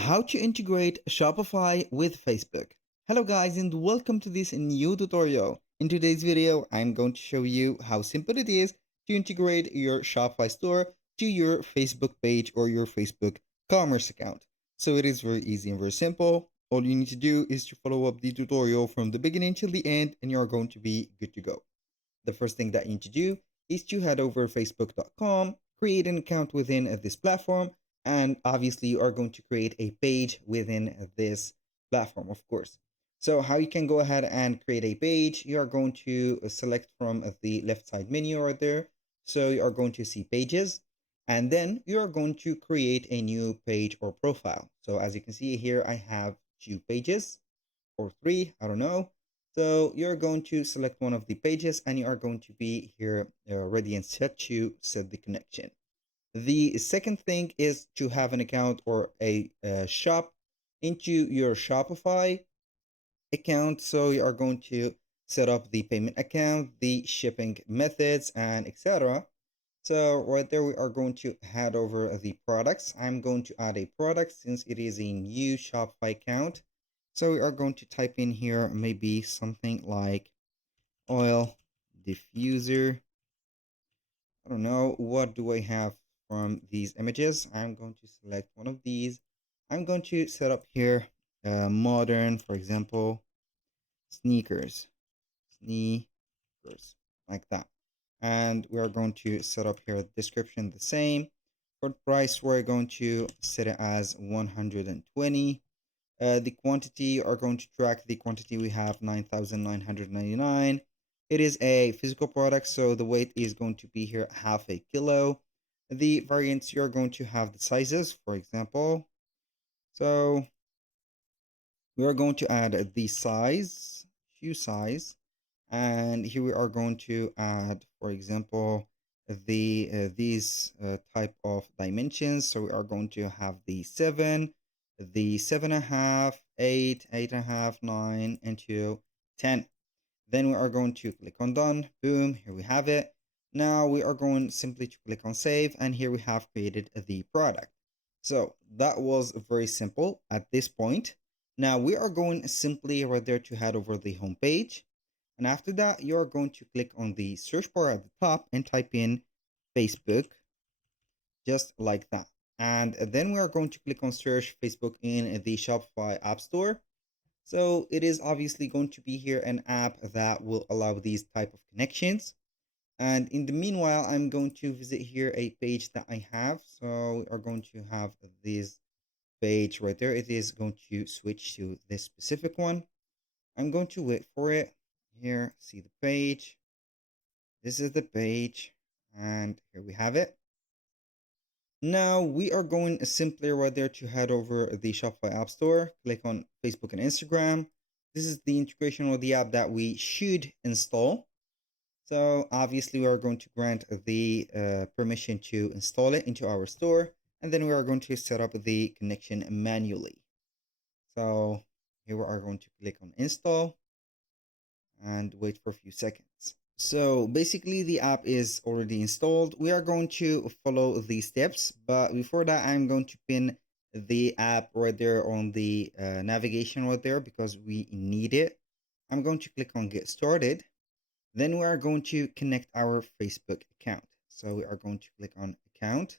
How to integrate Shopify with Facebook. Hello guys and welcome to this new tutorial. In today's video, I'm going to show you how simple it is to integrate your Shopify store to your Facebook page or your Facebook commerce account. So it is very easy and very simple. All you need to do is to follow up the tutorial from the beginning till the end and you're going to be good to go. The first thing that you need to do is to head over facebook.com, create an account within this platform, and obviously you are going to create a page within this platform, of course. So how you can go ahead and create a page, you are going to select from the left side menu right there. So you are going to see pages, and then you are going to create a new page or profile. So as you can see here, I have 2 pages or 3, I don't know. So you're going to select one of the pages and you are going to be here ready and set to set the connection. The second thing is to have an account or a shop into your Shopify account. So you are going to set up the payment account, the shipping methods, and etc. So right there, we are going to head over the products. I'm going to add a product since it is a new Shopify account. So we are going to type in here maybe something like oil diffuser. I don't know, what do I have from these images? I'm going to select one of these. I'm going to set up here modern, for example, sneakers, sneakers, like that. And we are going to set up here the description the same. For price, we're going to set it as 120. The quantity are going to track the quantity. We have 9,999. It is a physical product, so the weight is going to be here half a kilo. The variants, you're going to have the sizes, for example. So we are going to add the size, shoe size, and here we are going to add, for example, these type of dimensions. So we are going to have the 7, the 7.5, 8, 8.5, 9, and 2, 10. Then we are going to click on done. Boom, here we have it. Now we are going simply to click on save, and here we have created the product. So that was very simple at this point. Now we are going simply right there to head over the home page. And after that, you're going to click on the search bar at the top and type in Facebook, just like that. And then we are going to click on search Facebook in the Shopify App Store. So it is obviously going to be here an app that will allow these type of connections. And in the meanwhile, I'm going to visit here a page that I have. So we are going to have this page right there. It is going to switch to this specific one. I'm going to wait for it. Here, see the page. This is the page, and here we have it. Now we are going simply right there to head over the Shopify App Store, click on Facebook and Instagram. This is the integration of the app that we should install. So obviously we are going to grant the permission to install it into our store, and then we are going to set up the connection manually. So here we are going to click on install and wait for a few seconds. So basically the app is already installed. We are going to follow the steps, but before that, I'm going to pin the app right there on the navigation right there because we need it. I'm going to click on get started. Then we are going to connect our Facebook account. So we are going to click on account.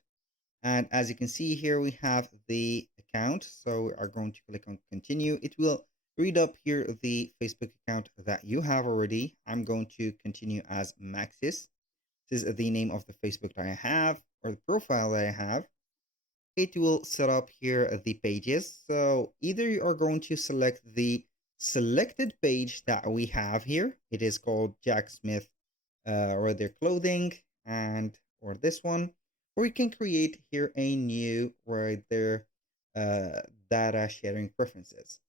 And as you can see here, we have the account. So we are going to click on continue. It will read up here the Facebook account that you have already. I'm going to continue as Maxis. This is the name of the Facebook that I have or the profile that I have. It will set up here the pages. So either you are going to select the selected page that we have here. It is called Jack Smith or their clothing and or this one, or you can create here a new right there data sharing preferences.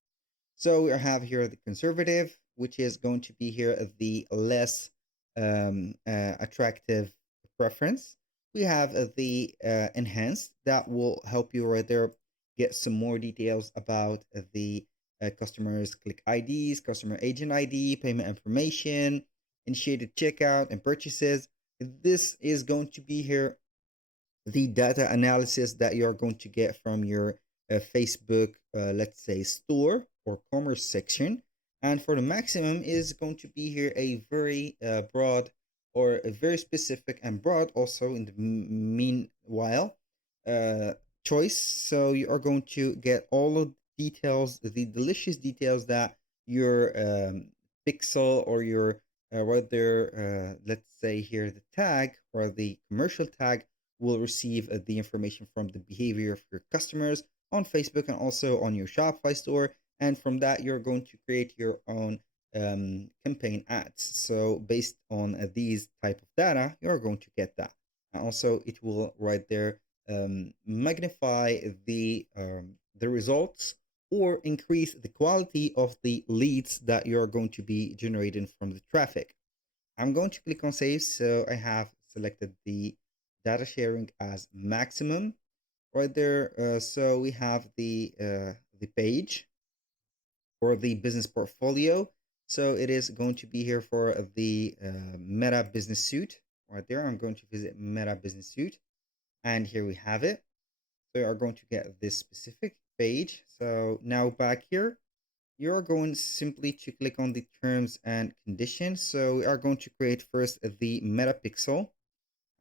So we have here the conservative, which is going to be here the less attractive preference. We have the enhanced that will help you right there get some more details about the customers click IDs, customer agent ID, payment information, initiated checkout and purchases. This is going to be here the data analysis that you're going to get from your Facebook, let's say, store or commerce section. And for the maximum is going to be here a very broad or a very specific and broad also in the meanwhile uh, choice. So you are going to get all of the details, the delicious details that your pixel or your rather let's say here the tag or the commercial tag will receive the information from the behavior of your customers on Facebook and also on your Shopify store. And from that, you're going to create your own campaign ads. So based on these type of data, you're going to get that. And also, it will right there magnify the results or increase the quality of the leads that you're going to be generating from the traffic. I'm going to click on save. So I have selected the data sharing as maximum right there. So we have the page or the business portfolio. So it is going to be here for the Meta Business Suite right there. I'm going to visit Meta Business Suite, and here we have it. So you are going to get this specific page. So now back here, you are going simply to click on the terms and conditions. So we are going to create first the meta pixel.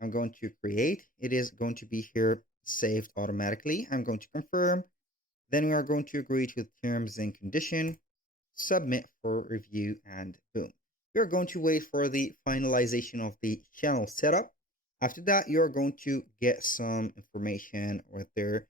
I'm going to create. It is going to be here saved automatically. I'm going to confirm. Then we are going to agree to the terms and condition, submit for review, and boom. You're going to wait for the finalization of the channel setup. After that, you're going to get some information right there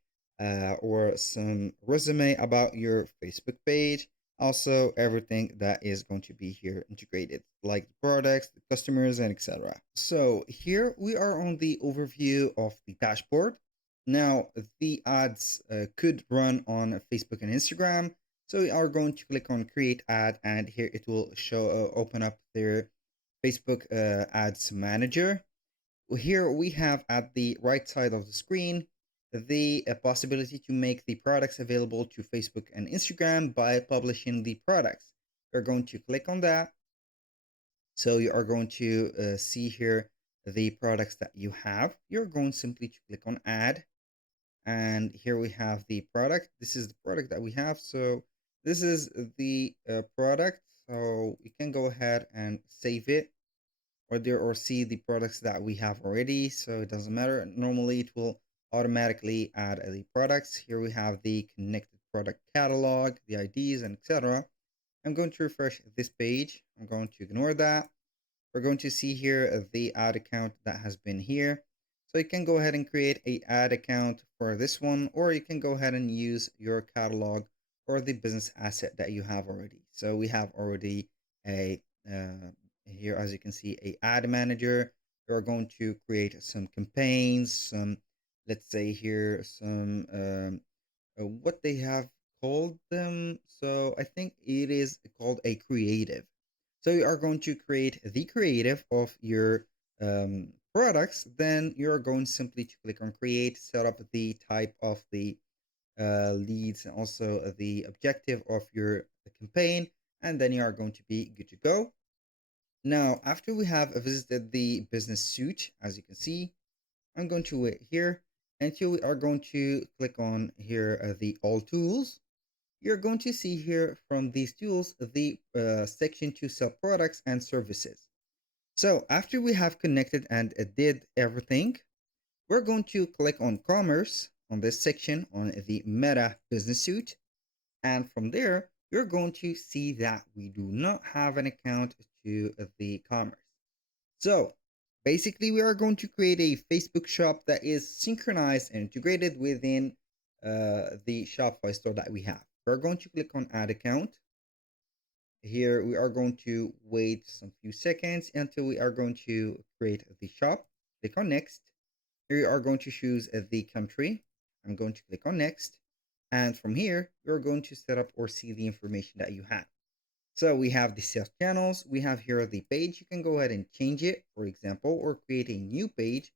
or some resume about your Facebook page. Also, everything that is going to be here integrated, like the products, the customers, and etc. So here we are on the overview of the dashboard. Now, the ads could run on Facebook and Instagram. So we are going to click on create ad, and here it will show open up their Facebook ads manager. Here we have at the right side of the screen the possibility to make the products available to Facebook and Instagram by publishing the products. We're going to click on that. So you are going to see here the products that you have. You're going simply to click on add, and here we have the product. This is the product that we have. So this is the product. So you can go ahead and save it or there or see the products that we have already. So it doesn't matter. Normally it will automatically add the products. Here we have the connected product catalog, the IDs, and etc. I'm going to refresh this page. I'm going to ignore that. We're going to see here the ad account that has been here. So you can go ahead and create a ad account for this one, or you can go ahead and use your catalog or the business asset that you have already. So we have already a here, as you can see, a ad manager. You're going to create some campaigns, some, let's say here, some what they have called them. So I think it is called a creative. So you are going to create the creative of your products. Then you're going simply to click on create, set up the type of the leads and also the objective of your campaign. And then you are going to be good to go. Now, after we have visited the business suite, as you can see, I'm going to wait here until we are going to click on here the all tools. You're going to see here from these tools the section to sell products and services. So after we have connected and did everything, we're going to click on commerce on this section on the Meta Business Suite. And from there, you're going to see that we do not have an account to the commerce. So basically, we are going to create a Facebook shop that is synchronized and integrated within the Shopify store that we have. We're going to click on add account. Here we are going to wait some few seconds until we are going to create the shop. Click on next. Here you are going to choose the country. I'm going to click on next. And from here, you're going to set up or see the information that you have. So we have the sales channels. We have here the page. You can go ahead and change it, for example, or create a new page.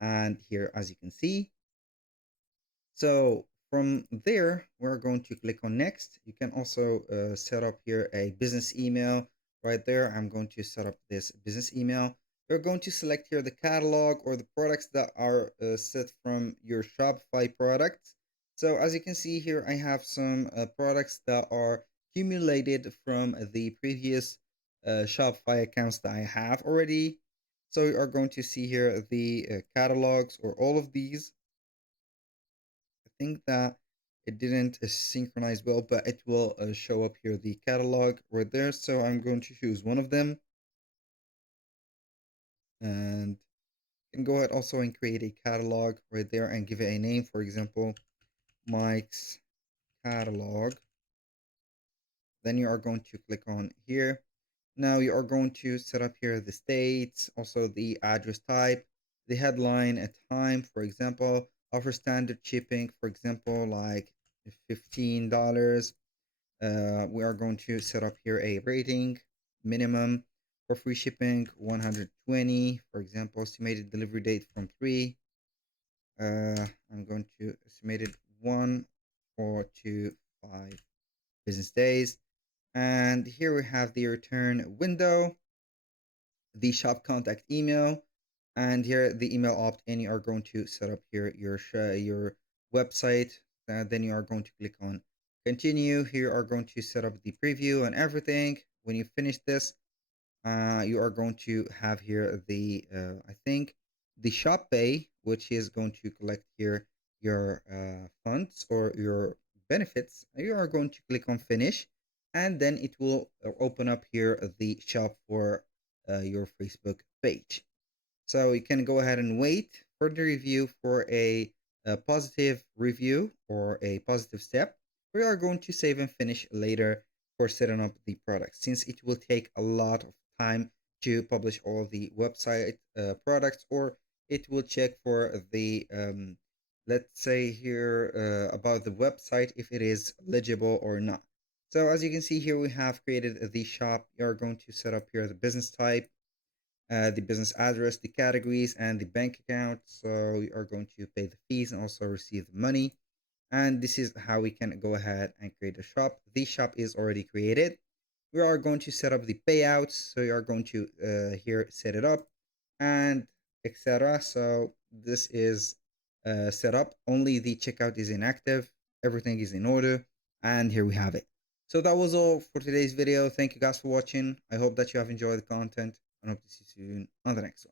And here, as you can see, so from there, we're going to click on next. You can also set up here a business email right there. I'm going to set up this business email. You're going to select here the catalog or the products that are set from your Shopify products. So as you can see here, I have some products that are accumulated from the previous Shopify accounts that I have already. So you are going to see here the catalogs or all of these. I think that it didn't synchronize well, but it will show up here the catalog right there. So I'm going to choose one of them and can go ahead also and create a catalog right there and give it a name. For example, Mike's catalog. Then you are going to click on here. Now you are going to set up here the states, also the address type, the headline, a time, for example, offer standard shipping, for example, like $15. We are going to set up here a rating minimum for free shipping 120, for example, estimated delivery date from 3. I'm going to estimate it 1 4 to 5 business days. And here we have the return window, the shop contact email, and here the email opt-in. You are going to set up here your website. Then you are going to click on continue. Here you are going to set up the preview and everything. When you finish this, you are going to have here the I think the shop pay, which is going to collect here your funds or your benefits. You are going to click on finish, and then it will open up here the shop for your Facebook page. So you can go ahead and wait for the review for a positive review or a positive step. We are going to save and finish later for setting up the product, since it will take a lot of time to publish all the website products, or it will check for the let's say here about the website if it is legible or not. So as you can see here, we have created the shop. You are going to set up here the business type, the business address, the categories, and the bank account. So we are going to pay the fees and also receive the money. And this is how we can go ahead and create a shop. The shop is already created. We are going to set up the payouts. So you are going to here set it up and etc. So this is set up. Only the checkout is inactive. Everything is in order. And here we have it. So that was all for today's video. Thank you guys for watching. I hope that you have enjoyed the content and hope to see you soon on the next one.